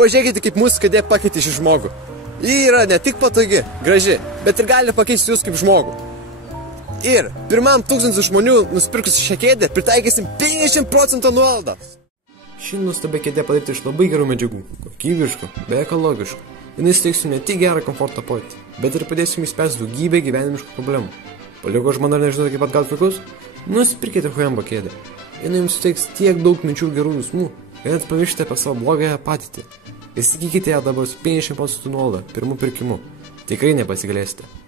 Pažiūrėkite, kaip mūsų kėdė pakeitė šį žmogų. Ji yra ne tik patogi, graži, bet ir gali pakeisti jūs kaip žmogų. Ir pirmam 1000 žmonių nusipirkus šią kėdę pritaikysim 50% nuolaidą. Ši nuostabia kėdė padaryta iš labai gerų medžiagų, kokybiškų, bei ekologiškų. Jis teiks jums ne tik gerą komforto pojūtį, bet ir padės jums išspręsti daugybę gyvenimiškų problemų. Paliko žmona ir nežinote, kaip atgauti vaikus? Nusipirkite Huembo kėdę. Jis jums suteiks tiek daug minčių ir gerų jausmų, kad net pamiršite apie savo blogąją patirtį. Įsigykite ją dabar su 50% nuolaida pirmų pirkimu. Tikrai nepasigalėsite.